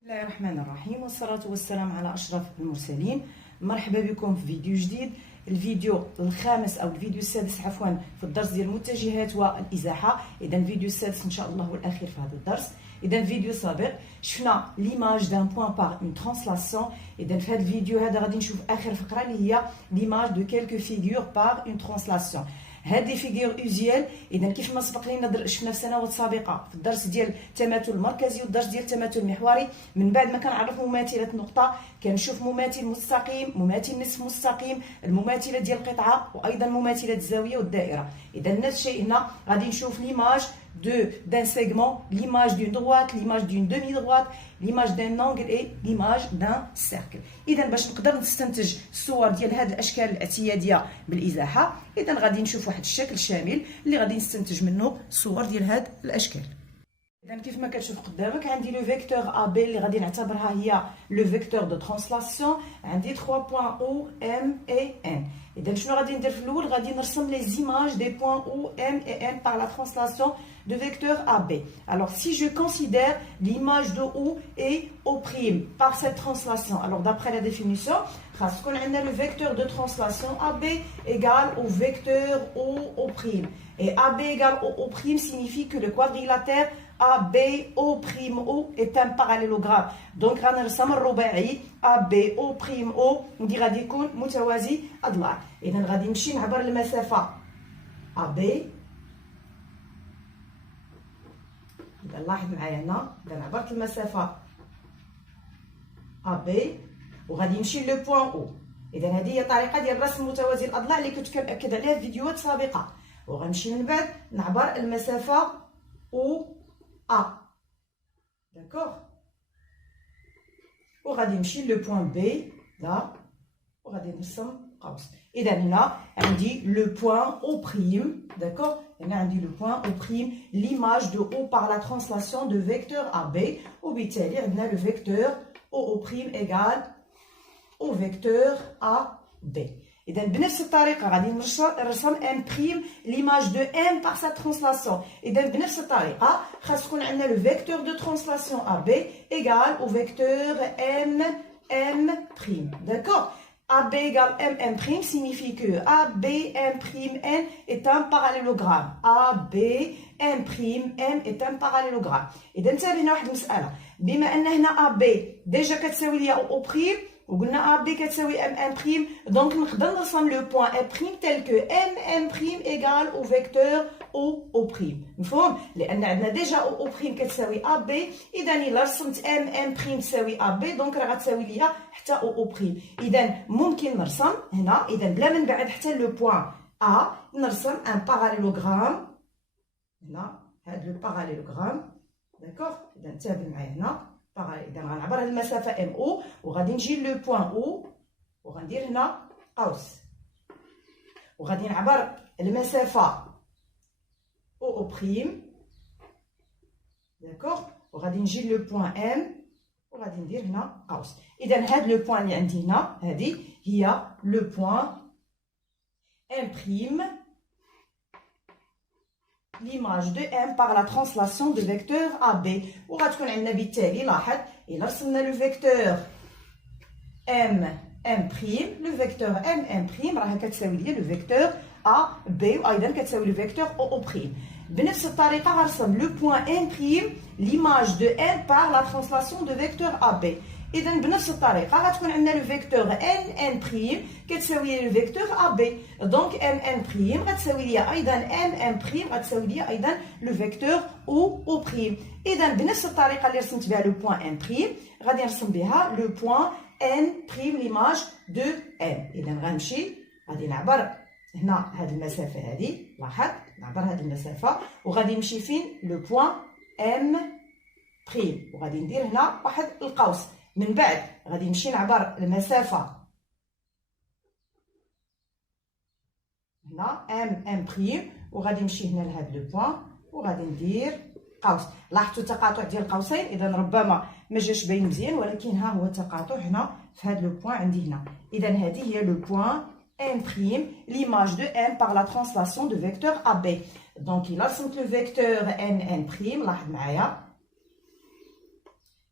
بسم الله الرحمن الرحيم والصلاة والسلام على أشرف المرسلين. مرحبا بكم في فيديو جديد، الفيديو الخامس أو الفيديو السادس عفوا في الدرس ديال المتجهات والإزاحة. إذا الفيديو السادس إن شاء الله هو الأخير في هذا الدرس. إذا فيديو سابق شفنا ليماج دان بوان باغ اون ترانسلاسيون. إذا في هذا الفيديو هذا غادي نشوف آخر فقرة اللي هي ليماج دو كيلكو فيغور باغ اون ترانسلاسيون. هذه فيغور اوزيال. اذا كيف ما سبق لنا شفنا في سنوات سابقه في الدرس ديال التماثل المركزي والدرس ديال التماثل المحوري، من بعد ما كنعرف مماثله نقطه كنشوف مماثل مستقيم، مماثل نصف مستقيم، المماثله ديال القطعه وايضا مماثله الزاويه والدائره. اذا نفس الشيء هنا غادي نشوف ليماج d'un segment, l'image d'une droite, l'image d'une demi-droite, l'image d'un angle et l'image d'un cercle. إذا باش نقدر نستنتج الصور ديال هذه الأشكال الاعتيادية بالإزاحة، إذا غادي نشوف واحد الشكل شامل اللي غادي نستنتج منه الصور ديال هذه الأشكال. إذا كيف ما كتشوف قدامك عندي لو فيكتور AB اللي غادي نعتبرها هي لو فيكتور دو ترانسلاسيون. عندي 3 بوين O M et N. إذا شنو غادي ندير في الأول؟ غادي نرسم لي زيماج دي بوين O M et N par la translation de vecteur AB. Alors si je considère l'image de O et O' par cette translation, alors d'après la définition, on a le vecteur de translation AB égale au vecteur O'. Et AB égale O' signifie que le quadrilatère ABO' est un parallélogramme. Donc غنرسم الرباعي ABO' ودي غادي يكون متوازي أضلاع. إذا غادي نمشي نعبر المسافة AB. إذا لاحظ معايا هنا إذا عبرت المسافة AB وغادي نمشي لو بوين أو. إذا هذه هي الطريقة ديال رسم متوازي الأضلاع اللي كنت كنأكد عليها في فيديوهات سابقة. وغنمشي من بعد نعبر المسافة أو A. D'accord. وغادي نمشي لو بوين بي لا وغادي نرسم قوس. إذا هنا عندي لو بوين أو بريم. داكوغ. هنا عندي لو بوين أو بريم l'image de O par la translation de vecteur AB. وبالتالي عندنا لو فيكتور أو بريم égal au vecteur AB. إذا بنفس الطريقة غادي نرسم M prime l'image de M par sa translation. إذا بنفس الطريقة خاص يكون عندنا le vecteur de translation AB égal au vecteur M prime. D'accord. AB égale M prime signifie que AB M prime N est un parallélogramme. AB M prime N est un parallélogramme. إذا انتبهنا واحد المسألة، بما أن هنا AB ديجا كتساوي ليا O prime وقلنا AB كتساوي M prime، دونك نقدر نرسم لو بوين M prime tel que M prime égale au vecteur O prime. مفهوم؟ لأن عندنا ديجا O prime كتساوي AB، إذا إلا رسمت M prime تساوي AB دونك راه غتساوي ليا حتى O prime. إذا ممكن نرسم هنا إذا بلا من بعد حتى لو بوين A نرسم ان باراليلوغرام. هنا هاد لو باراليلوغرام. داكوغ. إذا انتبه معايا هنا. إذا غنعبر هاد المسافة ام او وغادي نجي لو بوين او وغندير هنا قوس وغادي نعبر المسافة او بريم. داكوغ. وغادي نجي لو بوين ام وغادي ندير هنا قوس. إذا هاد لو بوين اللي عندي هنا هادي هي لو بوين ام بريم l'image de M par la translation de vecteur AB. وغتكون عندنا بالتالي لاحظ إلا رسمنا لو فيكتور M prime لو فيكتور M prime راه كتساوي ليا لو فيكتور AB وأيضا كتساوي لو فيكتور O prime. بنفس الطريقة غنرسم لو بوين M prime l'image de M par la translation de vecteur AB. إذا بنفس الطريقة غتكون عندنا لو فيكتور N بريم كتساوي لو فيكتور AB. دونك M بريم غتساوي ليا أيضا M بريم غتساوي ليا أيضا لو فيكتور O بريم. إذا بنفس الطريقة اللي رسمت بها لو بوين M بريم غادي نرسم بها لو بوين N بريم ليماج دو M. إذا غنمشي غادي نعبر هنا هاد المسافة هادي، لاحظ نعبر هاد المسافة وغادي نمشي فين لو بوين M بريم وغادي ندير هنا واحد القوس. من بعد غادي نمشي نعبر المسافة هنا M بريم وغادي نمشي هنا لهاد لو بوين وغادي ندير قوس. لاحظتوا التقاطع ديال القوسين، إذا ربما ما جاش باين مزيان ولكن ها هو التقاطع هنا في هاد لو بوين عندي هنا. إذا هذه هي لو بوين M prime l'image de M par la translation de vecteur AB. دونك إلا رسمت لو فيكتور N prime لاحظ معايا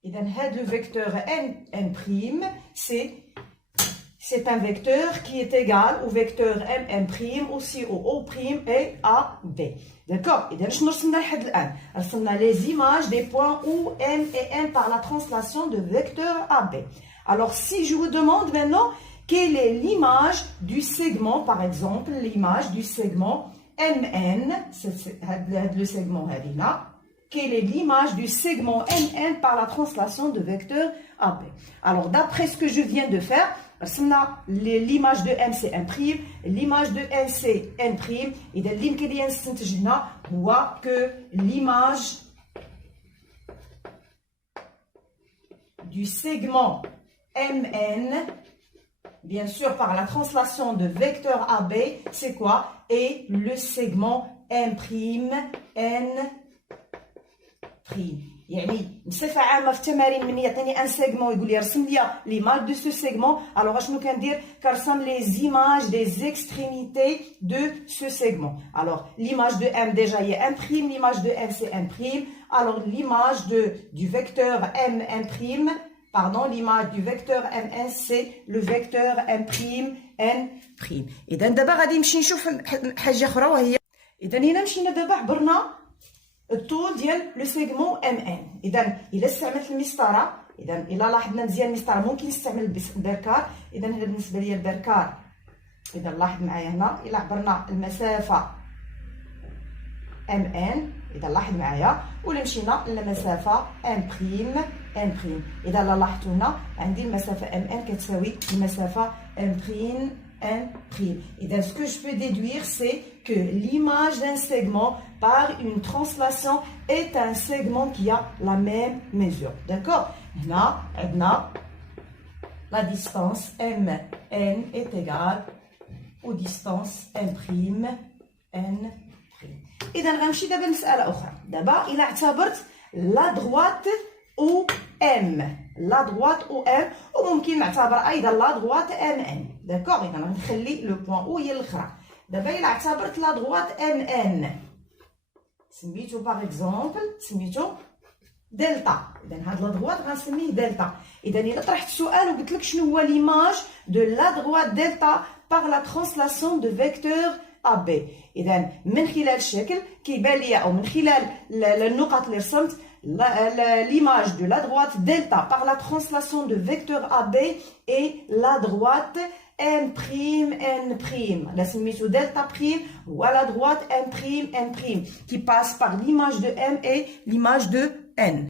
إذا هذا le vecteur n', c'est un vecteur qui est égal au vecteur m', aussi au O' et à B. D'accord? إذا شنو رسمنا لحد الآن؟ رسمنا les images des points où M et N par la translation de vecteur AB. Alors si je vous demande maintenant quelle est l'image du segment, par exemple l'image du segment MN, c'est le segment là, quelle est l'image du segment MN par la translation de vecteur AB. Alors d'après ce que je viens de faire, l'image de M c'est M', l'image de N c'est N', et de l'image que l'image du segment MN, bien sûr par la translation de vecteur AB, c'est quoi? Et le segment M', N'. يعني بصفة عامة في التمارين من يعطيني ان سيغمون يقول لي رسم لي ليماج دو سو سيغمون الوغ شنو كندير كنرسم لي زيماج دي زيكستريميتي دو سو سيغمون الوغ l'image de M déjà هي M', l'image de N c'est M', alors l'image du vecteur M', pardon, l'image du vecteur MN c'est le vecteur M', N'. إذا دابا غادي نمشي نشوف حاجة أخرى وهي إذا هنا مشينا دابا عبرنا الطول ديال لو سيغمون MN. إذا إلا استعملت المسطرة، إذا إلا لاحظنا مزيان المسطرة ممكن نستعمل البركار. إذا هنا بالنسبة لي البركار، إذا لاحظ معايا هنا إلا عبرنا المسافة MN، إذا لاحظ معايا، ولا مشينا للمسافة M'. إذا لاحظتوا هنا عندي المسافة MN كتساوي المسافة M'. Et ce que je peux déduire, c'est que l'image d'un segment par une translation est un segment qui a la même mesure. D'accord? Là, la distance MN est égale aux distances M', N'. إذا غنمشي دابا لمسألة أخرى. دابا إلا اعتبرت la droite أو M. La droite ou M, وممكن نعتبر أيضا la droite MN. D'accord? إذا غنخلي لو بوان أو هي الأخرى. دابا إلا اعتبرت la droite MN سميتو باغ اكزومبل سميتو دلتا. إذا هاد لا droite غنسميه دلتا. إذا إلا طرحت السؤال وقلت لك شنو هو l'image de la droite delta par la translation de vecteur AB. إذا من خلال الشكل كيبان ليا أو من خلال النقط اللي رسمت l'image de la droite delta par la translation de vecteur AB est la droite M', N'. La سميتو delta prime ou à la droite M', qui passe par l'image de M et l'image de N.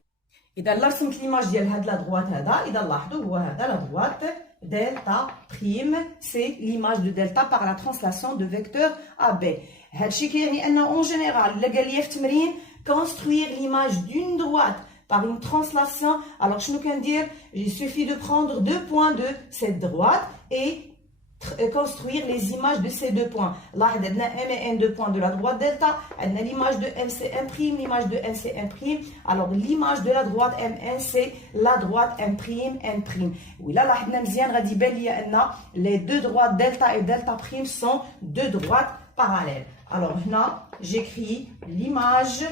إذا رسمت l'image ديال هاد la droite هذا، إذا لاحظوا هو هذا la droite delta prime, c'est l'image de delta par la translation de vecteur AB. هادشي كيعني أنه en général إلا قال لي في التمرين construire l'image d'une droite par une translation, alors je peux dire, il suffit de prendre deux points de cette droite et construire les images de ces deux points. Là, on a M et N, deux points de la droite delta. On a l'image de M, c'est M', l'image de N, c'est M'. Alors, l'image de la droite MN, c'est la droite M', N'. Oui, là, on a bien les deux droites delta et delta prime sont deux droites parallèles. Alors, là, j'écris l'image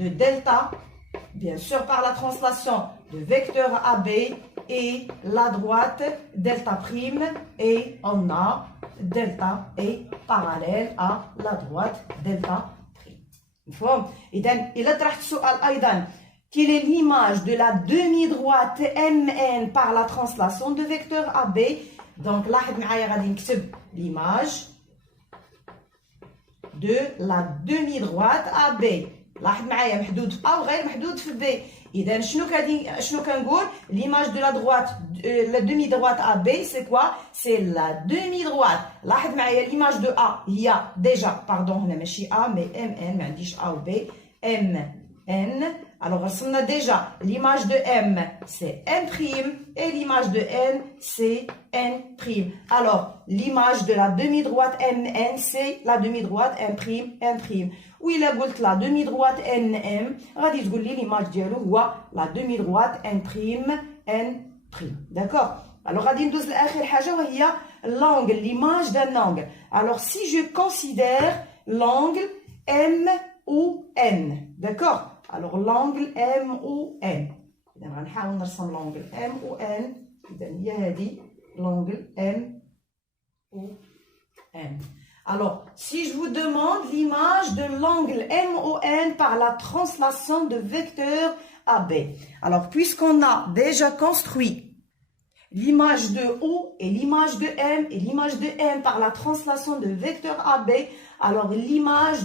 de delta, bien sûr par la translation de vecteur AB, et la droite delta prime, et on a delta est parallèle à la droite delta prime. مفهوم؟ إذا إلا طرحت السؤال أيضا quelle est l'image de la demi-droite MN par la translation de vecteur AB. Donc لاحظ معايا غادي نكتب l'image de la demi-droite AB. لاحظ معايا محدود في A وغير محدود في B. إذا شنو كنقول l'image de la droite la demi-droite AB c'est quoi? C'est la demi-droite. لاحظ معايا l'image de A هي déjà pardon هنا ماشي A mais MN ما عنديش A و B MN. Alors رسمنا déjà l'image de M c'est M' et l'image de N c'est N'. Alors l'image de la demi-droite MN c'est la demi-droite M'. وإلا قلت لا demi droite NM غادي تقول لي l'image ديالو هو la demi droite N'. D'accord? Alors غادي ندوز لآخر حاجة وهي l'angle, l'image d'un angle. Alors si je considère l'angle M ou N, d'accord? Alors l'angle MON. إذا غنحاول نرسم l'angle MON. إذا هي هذه l'angle MON. Alors, si je vous demande l'image de l'angle MON par la translation de vecteur AB. Alors, puisqu'on a déjà construit l'image de O et l'image de M et l'image de M par la translation de vecteur AB, alors l'image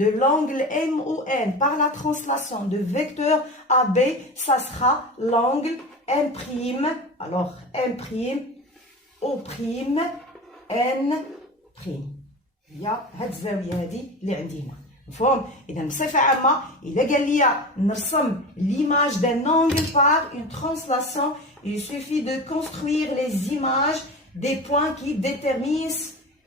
de l'angle MON par la translation de vecteur AB, ça sera l'angle M'. Alors, M', O', N'. هي هاد الزاويه هذه اللي عندي هنا مفهوم. اذا بصفه عامه الا قال لي نرسم l'image d'un angle par une translation, il suffit de construire les images des points qui déterminent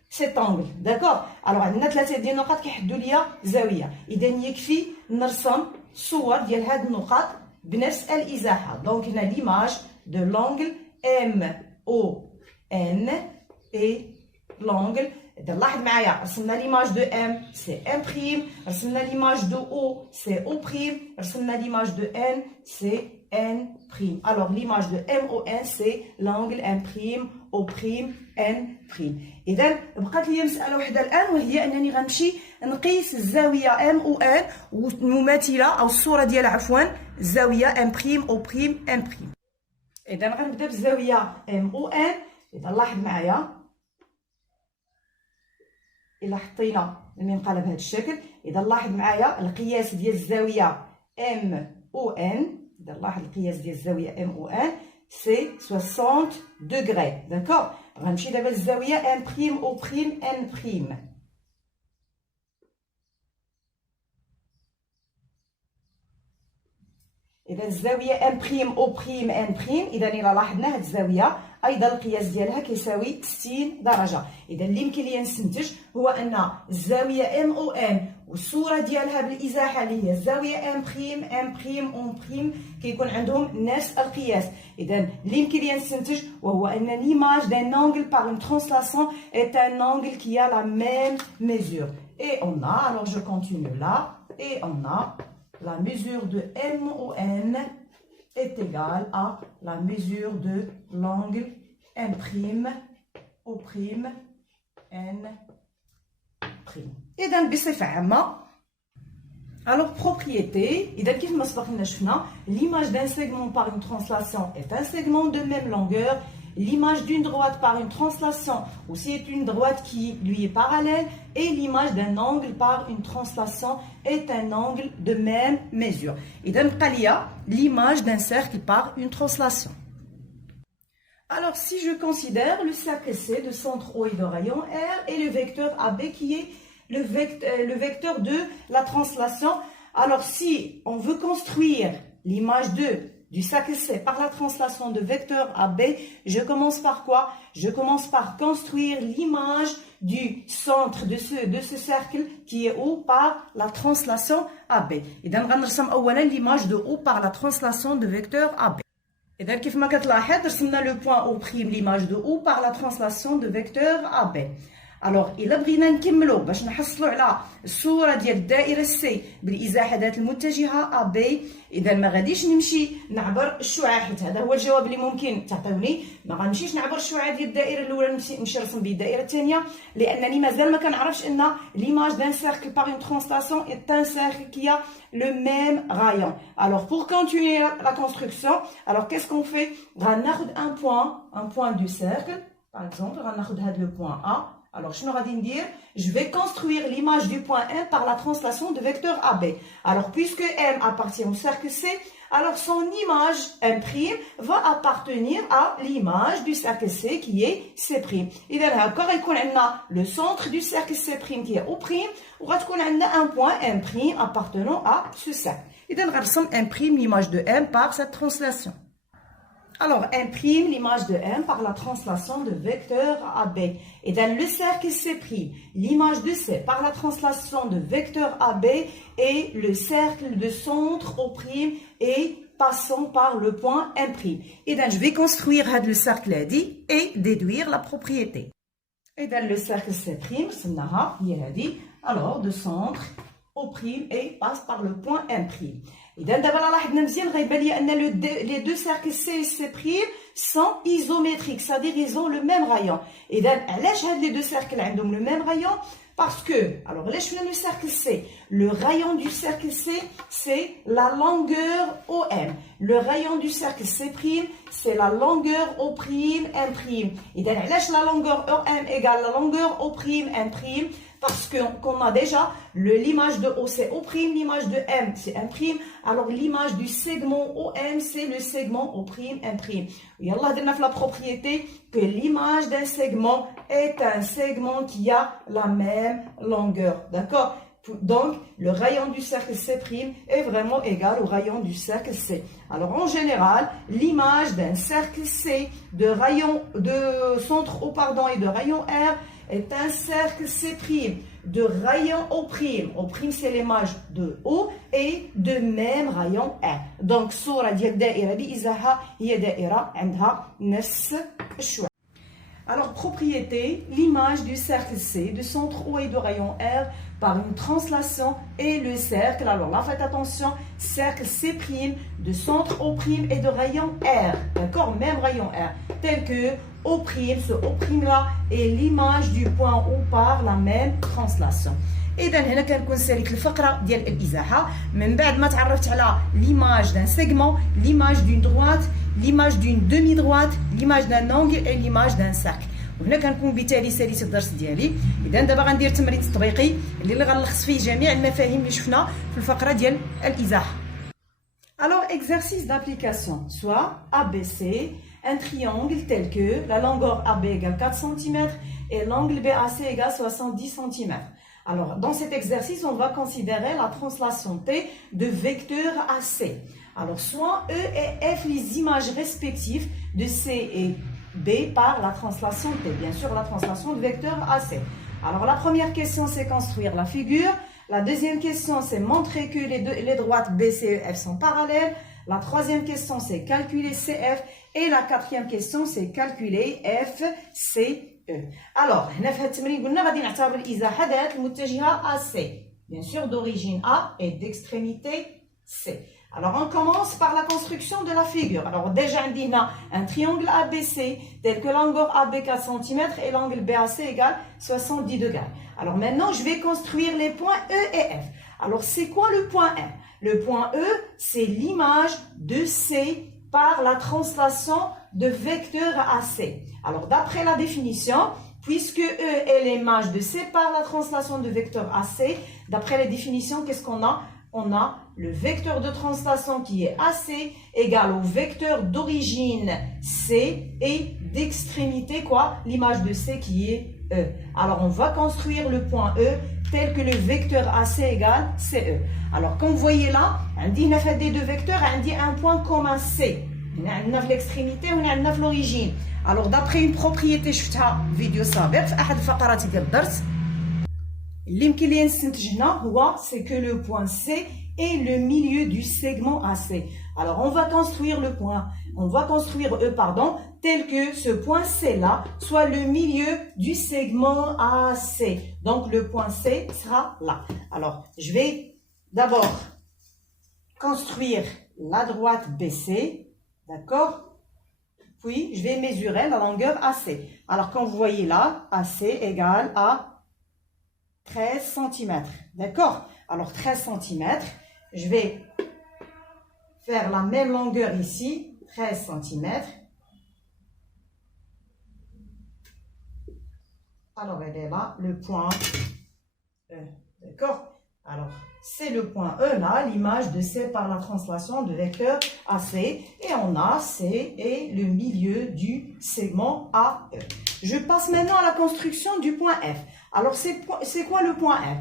cet angle. d'accord. alors عندنا ثلاثه ديال النقاط كيحدوا ليا زاويه. اذا يكفي نرسم صور ديال هاد النقاط بنفس الازاحه. دونك هنا l'image de l'angle MON et l'angle. إذا لاحظ معايا رسمنا l'image de M c'est M', رسمنا l'image de O c'est O', رسمنا l'image de N c'est N'. alors l'image de MON c'est l'angle M', O', N'. إذا بقات لي مسألة وحدة الآن وهي أنني غنمشي نقيس الزاوية MON والمماثلة أو الصورة ديالها عفوا الزاوية M', O', N'. إذا غنبدا بالزاوية MON. إذا لاحظ معايا إلا حطينا المنقلب بهذا الشكل. إذا لاحظ معايا القياس ديال الزاوية MON. إذا لاحظ القياس ديال الزاوية MON سي 60 دوغري. داكوغ. غنمشي دابا للزاوية M', O', N'. إذا الزاوية M', O', N'. إذا إلا لاحظنا هاد الزاوية ايضا القياس ديالها كيساوي 60 درجه. اذا اللي يمكن لي نستنتج هو ان الزاويه MON والصوره ديالها بالازاحه اللي هي الزاويه M', O', كيكون عندهم نفس القياس. اذا اللي يمكن لي نستنتج وهو ان l'image d'un angle par une translation est un angle qui a la même mesure. Et on a, alors je continue là, et on a la mesure de MON est égale à la mesure de l'angle M', O', N'. إذا بصفة عامة alors propriété. إذا كيف ما سبق لنا شفنا l'image d'un segment par une translation est un segment de même longueur. L'image d'une droite par une translation aussi est une droite qui lui est parallèle et l'image d'un angle par une translation est un angle de même mesure. إذا بقى ليا l'image d'un cercle par une translation. Alors si je considère le cercle C de centre O et de rayon R et le vecteur AB qui est le vecteur de la translation, alors si on veut construire l'image du cercle C par la translation de vecteur AB, je commence par quoi? Je commence par construire l'image du centre de ce cercle qui est O par la translation AB. إذا غنرسم أولا l'image de O par la translation de vecteur AB. إذا كيف ما كتلاحظ رسمنا le point O', l'image de O par la translation de vecteur AB. الوغ الا بغينا نكملوا باش نحصلوا على الصوره ديال الدائره سي بالازاحه ذات المتجهه ا بي، اذا ما غاديش نمشي نعبر الشعاع، حيت هذا هو الجواب اللي ممكن تعطيوني. ما غنمشيش نعبر الشعاع ديال الدائره الاولى نمشي نرسم به الدائره الثانيه، لانني مازال ما كنعرفش ان ليماج دان سيركل باغ اون ترانسلاسيون est un cercle qui a le même rayon. Alors pour continuer la construction, alors qu'est-ce qu'on fait? غناخذ un point du cercle par exemple، غناخذ هذا le point A. Alors, je vais construire l'image du point M par la translation de vecteur AB. Alors, puisque M appartient au cercle C, alors son image M' va appartenir à l'image du cercle C qui est C'. Et bien, le centre du cercle C' qui est O', ou un point M' appartenant à ce cercle. Et bien, M', l'image de M par cette translation. Alors, M', l'image de M par la translation de vecteur AB. Et dans le cercle C', l'image de C par la translation de vecteur AB est le cercle de centre O' et passant par le point M'. Et donc, je vais construire le cercle et déduire la propriété. Et dans le cercle C', alors de centre O' et passe par le point M'. Et d'abord, les deux cercles C et C' sont isométriques, c'est-à-dire ils ont le même rayon. Et les deux cercles ont le même rayon parce que, alors, le cercle C, le rayon du cercle C, c'est la longueur OM. Le rayon du cercle C', c'est la longueur O'M'. Et la longueur OM égale la longueur O'M'. Parce qu'on a déjà l'image de O, c'est O', l'image de M, c'est M'. Alors l'image du segment OM, c'est le segment O'M'. Et Allah donne la propriété que l'image d'un segment est un segment qui a la même longueur. D'accord? Donc, le rayon du cercle C' est vraiment égal au rayon du cercle C. Alors, en général, l'image d'un cercle C de centre O, et de rayon R est un cercle C' de rayon O'. O', c'est l'image de O et de même rayon R. Donc, صورة ديال الدائرة بإزاحة هي دائرة عندها نفس الشوية. Alors, propriété, l'image du cercle C, de centre O et de rayon R, par une translation et le cercle. Alors là, faites attention, cercle C', de centre O' et de rayon R. D'accord? Même rayon R. Tel que O', ce O' là, est l'image du point O par la même translation. إذا هنا كنكون ساليت الفقرة ديال الإزاحة من بعد ما تعرفت على l'image d'un segment, l'image d'une droite, l'image d'une demi-droite, l'image d'un angle et l'image d'un cercle. وهنا كنكون بالتالي ساليت الدرس ديالي. إذا دابا غندير التمرين التطبيقي اللي غنلخص فيه جميع المفاهيم اللي شفنا في الفقرة ديال الإزاحة. Alors, exercice d'application, soit ABC, un triangle tel que la longueur AB égale 4 cm et l'angle BAC égale 70 cm. Alors, dans cet exercice, on va considérer la translation T de vecteur AC. Alors, soit E et F les images respectives de C et B par la translation T. Bien sûr, la translation de vecteur AC. Alors, la première question, c'est construire la figure. La deuxième question, c'est montrer que les droites B, C et F sont parallèles. La troisième question, c'est calculer CF. Et la quatrième question, c'est calculer F, C, Alors, هنا في هذا التمرين قلنا غادي نعتبر الإزاحة ذات المتجهة AC, bien sûr d'origine A et d'extrémité C. Alors, on commence par la construction de la figure. Alors, déjà, on a un triangle ABC tel que l'angle AB 4 cm et l'angle BAC égale 70 degrés. Alors, maintenant, je vais construire les points E et F. Alors, c'est quoi le point E? Le point E, c'est l'image de C par la translation de vecteur AC. Alors, d'après la définition, puisque E est l'image de C par la translation de vecteur AC, d'après la définition, qu'est-ce qu'on a? On a le vecteur de translation qui est AC égal au vecteur d'origine C et d'extrémité, quoi? L'image de C qui est E. Alors, on va construire le point E tel que le vecteur AC égale CE. Alors, comme vous voyez là, on dit des deux vecteurs, on dit un point commun C. On a l'extrémité, on a l'origine. Alors, d'après une propriété, je fais une vidéo سابق في أحد الفقرات ديال الدرس. اللي يمكن لي نستنتج هنا هو c'est que le point C est le milieu du segment AC. Alors, on va construire E, tel que ce point C là soit le milieu du segment AC. Donc, le point C sera là. Alors, je vais d'abord construire la droite BC, d'accord? Puis, je vais mesurer la longueur AC. Alors, comme vous voyez là, AC égale à 13 cm. D'accord? Alors, 13 cm, je vais faire la même longueur ici, 13 cm. Alors, elle est là, le point E. D'accord? Alors, c'est le point E là, l'image de C par la translation de vecteur AC. Et on a C et le milieu du segment AE. Je passe maintenant à la construction du point F. Alors, c'est quoi le point F?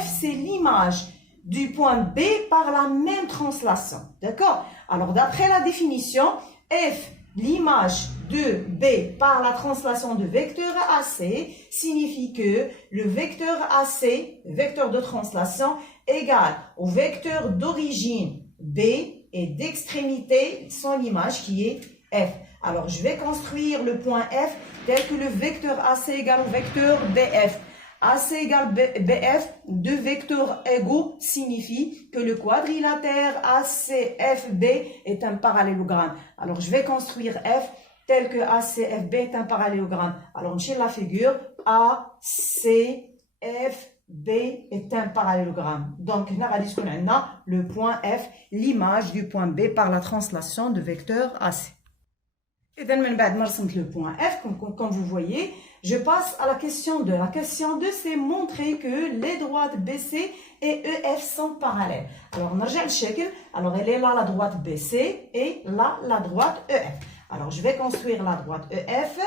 F, c'est l'image du point B par la même translation. D'accord? Alors, d'après la définition, F, l'image de B par la translation de vecteur AC, signifie que le vecteur AC, le vecteur de translation, égale au vecteur d'origine B et d'extrémité son image qui est F. Alors, je vais construire le point F tel que le vecteur AC égale au vecteur BF. AC égale BF, deux vecteurs égaux signifie que le quadrilatère ACFB est un parallélogramme. Alors, je vais construire F tel que ACFB est un parallélogramme. Alors, on cherche la figure. ACFB est un parallélogramme. Donc, on a le point F, l'image du point B par la translation de vecteur AC. Et then, le point F, comme vous voyez, je passe à la question 2. La question 2, c'est montrer que les droites BC et EF sont parallèles. Alors, on a le schéma. Alors, elle est là, la droite BC, et là, la droite EF. Alors, je vais construire la droite EF,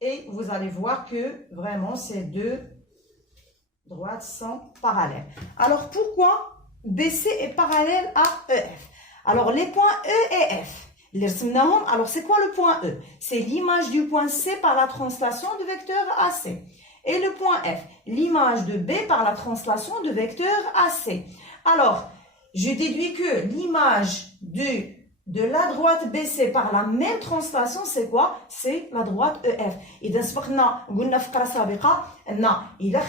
et vous allez voir que, vraiment, ces deux droites sont parallèles. Alors, pourquoi BC est parallèle à EF? Alors, les points E et F. Alors, c'est quoi le point E? C'est l'image du point C par la translation de vecteur AC. Et le point F, l'image de B par la translation de vecteur AC. Alors, je déduis que l'image de la droite BC par la même translation, c'est quoi? C'est la droite EF. Et dans ce cas, il a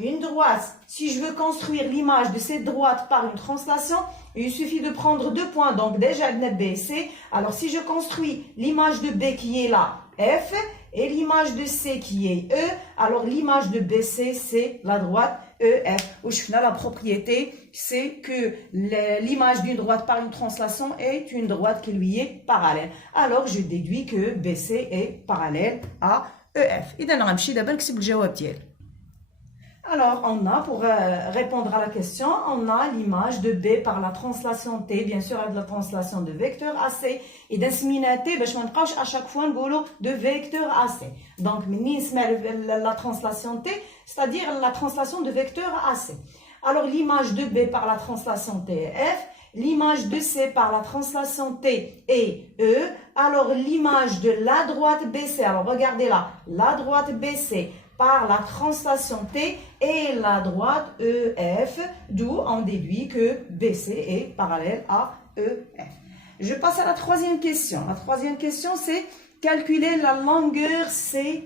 une droite. Si je veux construire l'image de cette droite par une translation, il suffit de prendre deux points. Donc déjà, B et C. Alors si je construis l'image de B qui est là, F, et l'image de C qui est E, alors l'image de BC, c'est la droite EF. Où je fais la propriété, c'est que l'image d'une droite par une translation est une droite qui lui est parallèle. Alors je déduis que BC est parallèle à EF. Et donc, je vais alors, on a, pour répondre à la question, on a l'image de B par la translation T, bien sûr, avec la translation de vecteur AC. Et dans ce minute, à chaque fois, on de vecteur AC. Donc, la translation T, c'est-à-dire la translation de vecteur AC. Alors, l'image de B par la translation T et F, l'image de C par la translation T et E, alors l'image de la droite BC, alors regardez là, la droite BC, par la translation T et la droite EF, d'où on déduit que BC est parallèle à EF. Je passe à la troisième question. La troisième question, c'est calculer la longueur CF.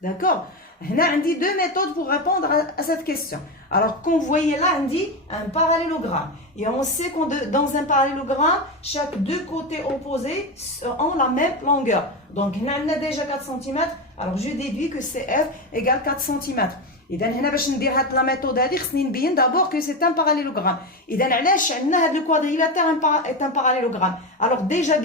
D'accord? On a deux méthodes pour répondre à cette question. Alors, comme vous voyez là, on dit un parallélogramme. Et on sait que dans un parallélogramme, chaque deux côtés opposés ont la même longueur. Donc, on a déjà 4 cm. Alors, je déduis que CF égale 4 cm. Et donc, la méthode d'abord que c'est un parallélogramme. Et donc, le quadrilatère est un parallélogramme. Alors, déjà,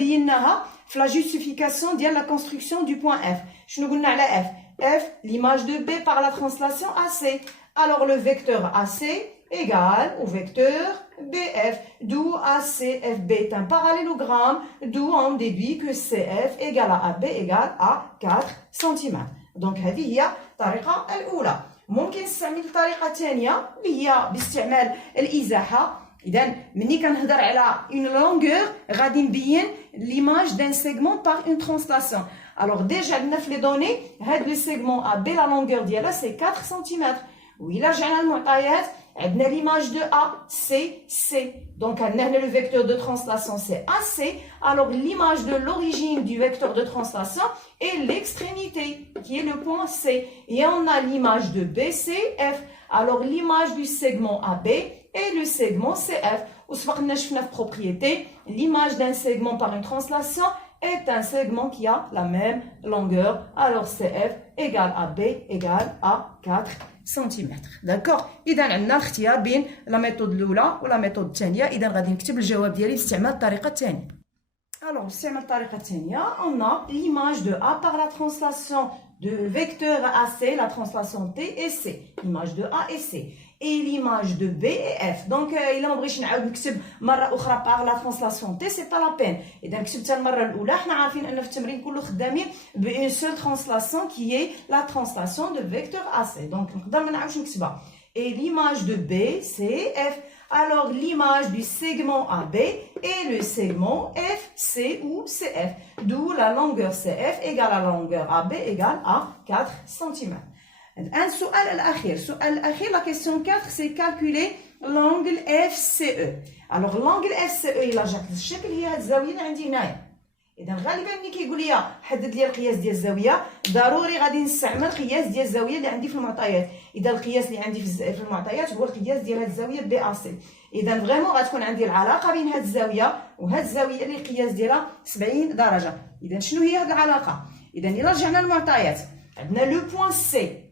la justification de la construction du point F. Je nous la F. F, l'image de B par la translation AC. Alors, le vecteur AC égale au vecteur BF, d'où ACFB est un parallélogramme, d'où on déduit que CF égale à AB égale à 4 cm. Donc, هذه هي الطريقة الأولى. ممكن نستعمل الطريقة الثانية اللي هي باستعمال الإزاحة. إذا مني كنهضر على une longueur غادي نبين l'image d'un segment par une translation. Alors déjà, في les données, هذا le segment AB, la longueur ديالها c'est 4 cm. وإلا رجعنا للمعطيات عندنا l'image de A, c'est C. Donc, on a le vecteur de translation, c'est AC. Alors, l'image de l'origine du vecteur de translation est l'extrémité, qui est le point C. Et on a l'image de BC, F. Alors, l'image du segment AB est le segment CF. Ou soit, on a propriété, l'image d'un segment par une translation est un segment qui a la même longueur. Alors, CF égale à B égale à 4 cm. D'accord. إذا عندنا الاختيار بين لا ميثود الأولى ولا ميثود الثانية. إذا غادي نكتب الجواب ديالي باستعمال الطريقة الثانية. Alors, باستعمال الطريقة الثانية, on a l'image de A par la translation de vecteur AC, la translation T et C. L'image de A et C. Et l'image de B et F. Donc, إلا ما بغيتش نعاود نكتب مرة أخرى par la translation T, c'est pas la peine. إذا كتبتها المرة الأولى, حنا عارفين أن في التمرين كله خدامين بune seule translation qui est la translation de vecteur AC. Donc, نقدر ما نعاودش نكتبها. Et l'image de B, c'est F. Alors, l'image du segment AB est le segment FC ou CF. D'où la longueur CF égale à la longueur AB égale à 4 cm. Un سؤال الأخير. السؤال الأخير, la question 4, c'est calculer l'angle FCE. Alors, l'angle FCE, il a جات الشكل هي هاد الزاوية اللي عندي هنايا. اذا غالبا ملي كيقول لي حدد لي القياس ديال الزاويه ضروري غادي نستعمل قياس ديال الزاويه اللي عندي في المعطيات. اذا القياس اللي عندي في المعطيات هو القياس ديال هذه الزاويه بي ا سي. اذا فريمون غتكون عندي العلاقه بين هذه الزاويه وهذه الزاويه اللي القياس ديالها 70 درجه. اذا شنو هي هذه العلاقه؟ اذا الا رجعنا للمعطيات عندنا لو بوين سي.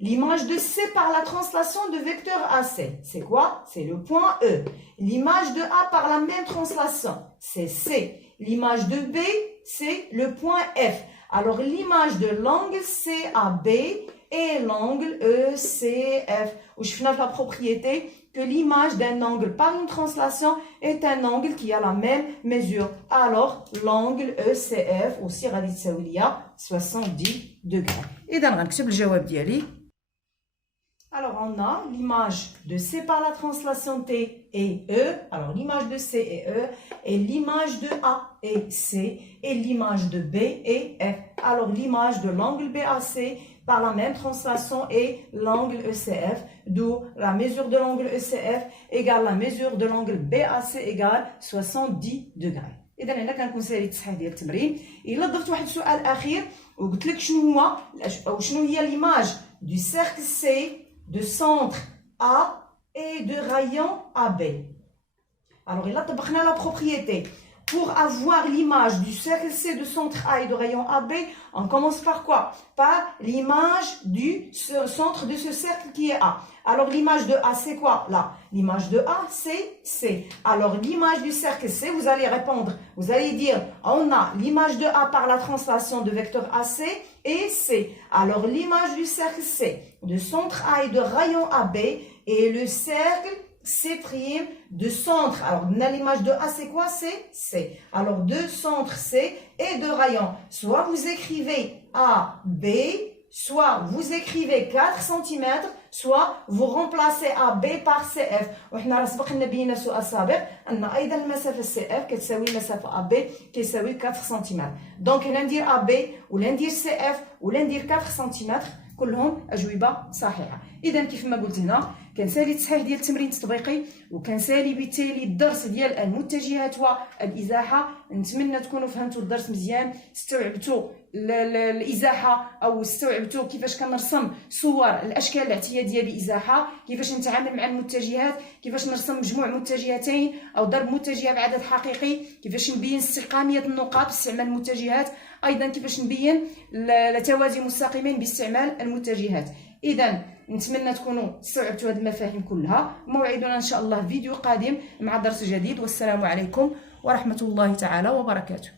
L'image de C par la translation de vecteur AC, c'est quoi? C'est le point E. L'image de A par la même translation, c'est C. L'image de B, c'est le point F. Alors l'image de l'angle CAB et l'angle ECF. Où je finis la propriété que l'image d'un angle par une translation est un angle qui a la même mesure. Alors l'angle ECF aussi غادي تساوي ليا 70 degrés. إذا غنكتب الجواب ديالي. Alors, on a l'image de C par la translation T et E. Alors, l'image de C et E, et l'image de A et C, et l'image de B et F. Alors, l'image de l'angle BAC par la même translation est l'angle ECF, d'où la mesure de l'angle ECF égale la mesure de l'angle BAC égale 70 degrés. إذا هنا كنكون ساليت التصحيح ديال التمرين. إلا ضفت واحد السؤال أخير وقلت لك شنو هو أو شنو هي l'image du cercle C de centre A et de rayon AB. Alors, là, on a la propriété. Pour avoir l'image du cercle C de centre A et de rayon AB, on commence par quoi? Par l'image du centre de ce cercle qui est A. Alors, l'image de A, c'est quoi? Là, l'image de A, c'est C. Alors, l'image du cercle C, vous allez répondre. Vous allez dire, on a l'image de A par la translation de vecteur AC et C. Alors, l'image du cercle C de centre A et de rayon AB et le cercle C' de centre. Alors, l'image de A, c'est quoi? C'est C. Alors, de centre C et de rayon. Soit vous écrivez AB, soit vous écrivez 4 cm, soit vous remplacez AB par CF. وحنا راه سبق لنا بينا في سؤال سابق ان ايضا المسافه CF كتساوي المسافه AB كيساوي 4 سم. دونك هنا ندير AB ولا ندير CF ولا ندير 4 سم كلهم اجوبه صحيحه. اذا كيف ما قلت هنا كنسالي التصحيح ديال التمرين التطبيقي وكنسالي بالتالي الدرس ديال المتجهات والازاحه. نتمنى تكونوا فهمتوا الدرس مزيان، استوعبتوا الازاحه او استوعبتوا كيفاش كنرسم صور الاشكال الاعتياديه للازاحه، كيفاش نتعامل مع المتجهات، كيفاش نرسم مجموع متجهتين او ضرب متجهه بعدد حقيقي، كيفاش نبين استقاميه النقاط باستعمال المتجهات، ايضا كيفاش نبين توازي مستقيمين باستعمال المتجهات. اذا نتمنى تكونوا استوعبتوا هذه المفاهيم كلها. موعدنا ان شاء الله فيديو قادم مع درس جديد، والسلام عليكم ورحمه الله تعالى وبركاته.